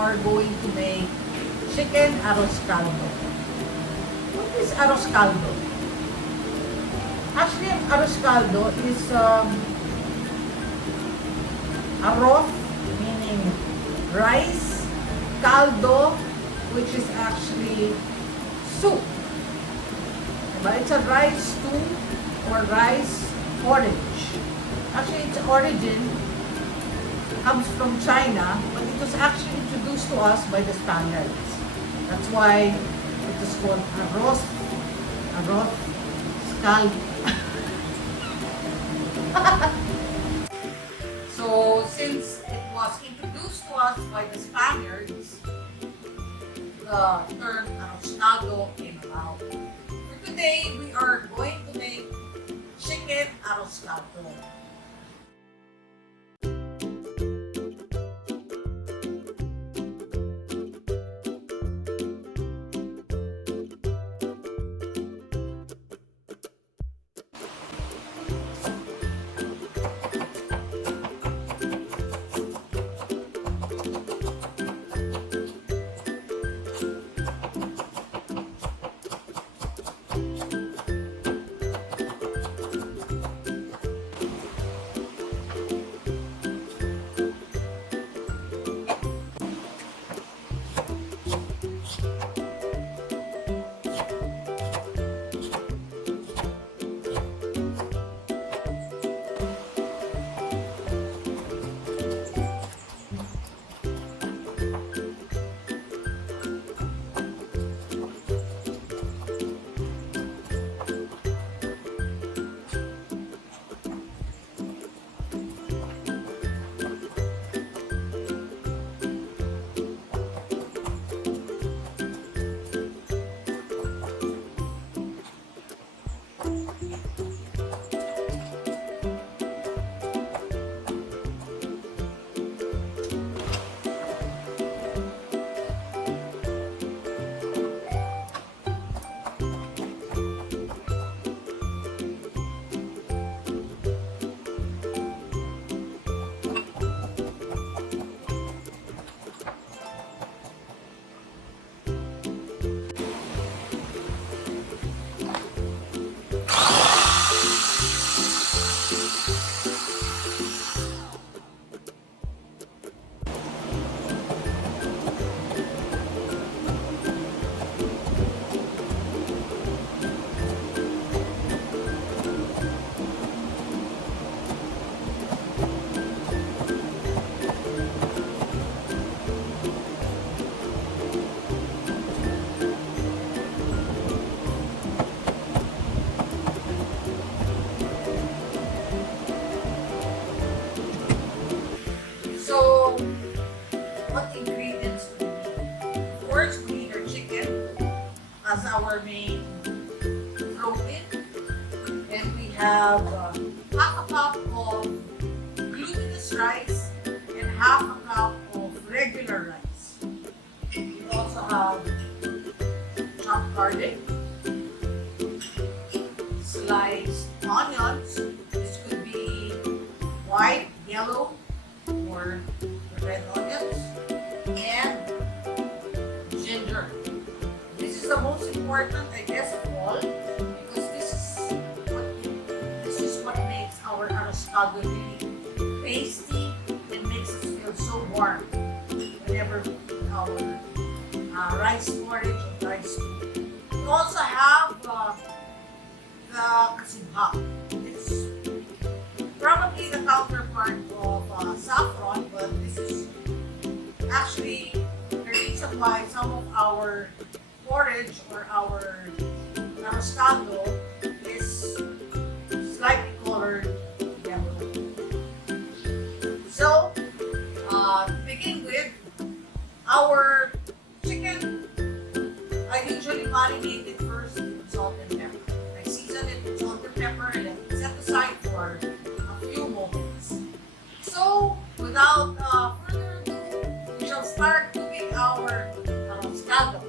are going to make chicken arroz caldo. What is arroz caldo? Actually, arroz caldo is arroz, meaning rice, caldo, which is actually soup. But it's a rice stew or rice porridge. Actually, its origin comes from China, but it was actually introduced to us by the Spaniards. That's why it is called arroz caldo. So, since it was introduced to us by the Spaniards, the term arroz caldo came about. For today, we are going to make chicken arroz caldo. So, what ingredients do we need? First, we need our chicken as our main protein. Then we have half a cup of glutinous rice and half a cup of regular rice. We also have chopped garlic, sliced onions. This could be white, yellow, or red onions, and ginger. This is the most important, I guess, of all, because this is what makes our arroz caldo really tasty and makes us feel so warm whenever we eat our rice porridge or rice stew. We also have the casubha. It's probably the counterpart of saffron, but this is actually the reason why some of our porridge or our arroz caldo is slightly colored yellow. So, to begin with, our chicken, I usually marinate it first with salt and pepper. I season it with salt and pepper and then set aside for a few moments. So, without further ado, we shall start cooking our arroz caldo.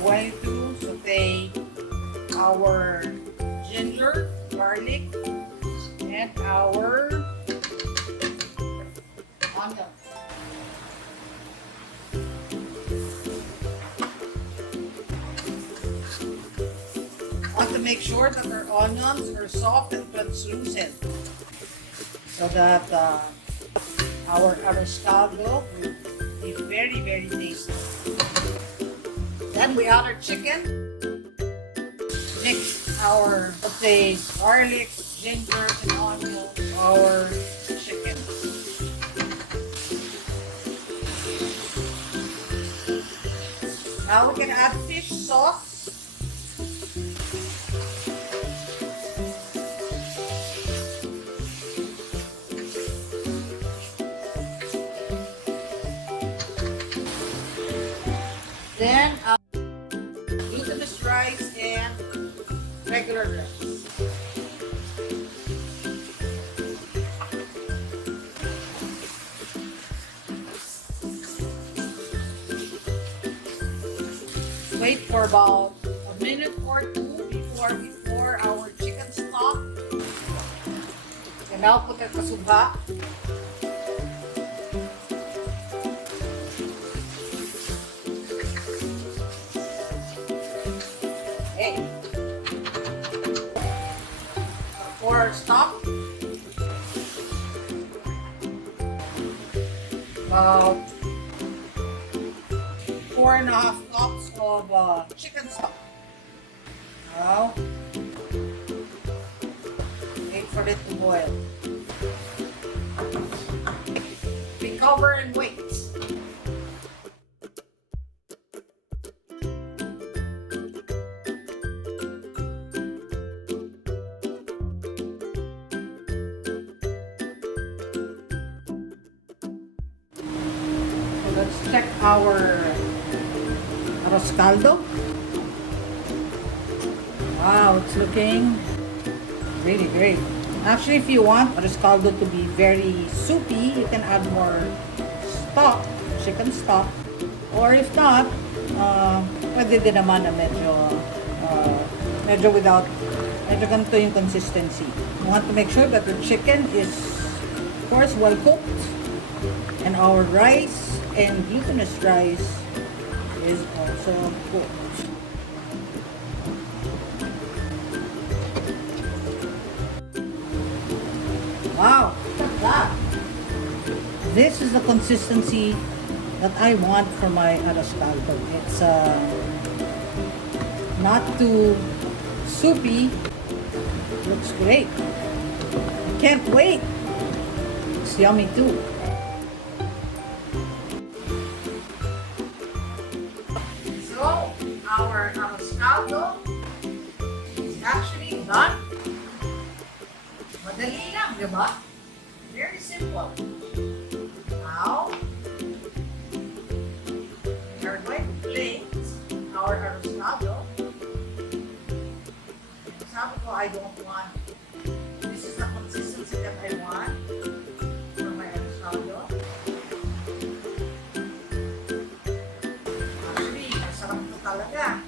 going to saute our ginger, garlic, and our onion. Want to make sure that our onions are soft and translucent so that our arroz caldo will be very, very tasty. Then we add our chicken. Mix our, let's say, garlic, ginger, and onion, our chicken. Now we can add fish sauce. Then glutinous rice and regular rice. Wait for about a minute or two before we pour our chicken stock. And now put our casubha. Okay. Pour our stock. About 4.5 cups of chicken stock. Now, wait for it to boil. We cover and wait. So let's check our Arroz Caldo. Wow, it's looking really great. Actually, if you want Arroz Caldo to be very soupy, you can add more stock, chicken stock. Or if not, pwede din naman na medyo ganito yung consistency. You want to make sure that the chicken is, of course, well cooked. And our rice and glutinous rice is also cooked. Wow, look at that. This is the consistency that I want for my Arroz Caldo. It's not too soupy. Looks great. I can't wait. It's yummy too. So, our Arroz Caldo is actually done. Madali lang, di ba? Very simple. Now, we are going to plate our Arroz Caldo. Sabi ko, I don't want. This is the consistency that I want for my Arroz Caldo. Actually, masarap ito talaga.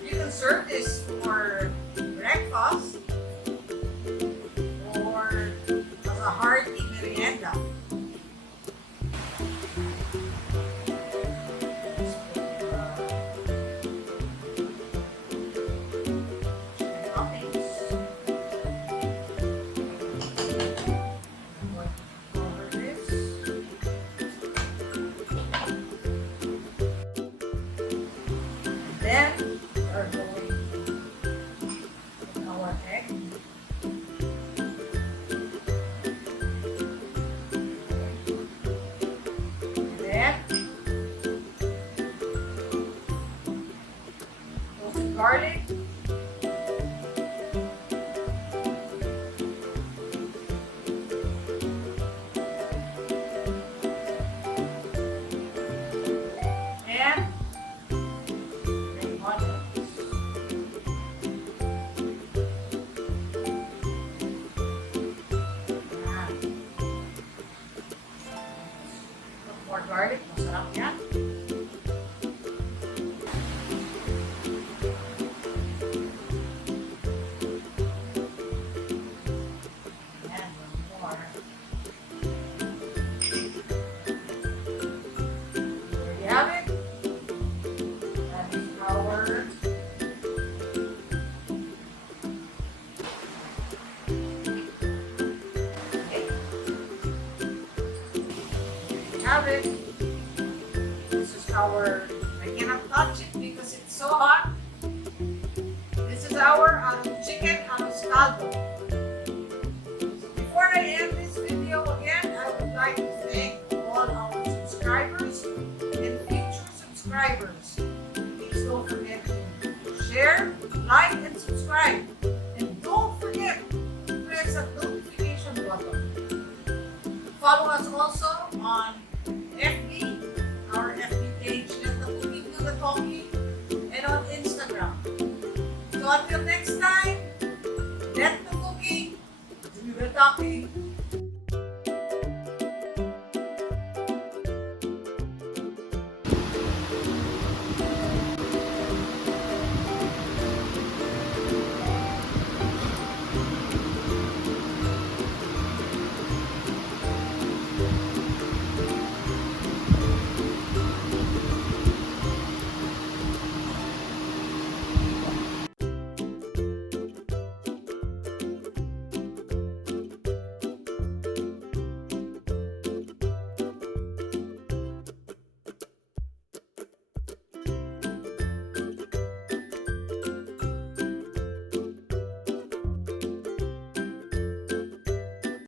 You can serve this for breakfast or as a hearty merienda. Then we are going with our egg. And then toasted garlic. And more garlic, masarap yan. have it. This is our, I cannot touch it because it's so hot. This is our chicken arroz caldo. Before I end this video again, I would like to thank all our subscribers and future subscribers. Please don't forget to share, like, and subscribe. And don't forget to press the notification button. Follow us also on FB, our FB page, Let the Cooking Do the Talking, and on Instagram. So until next time, let the cooking do the talking.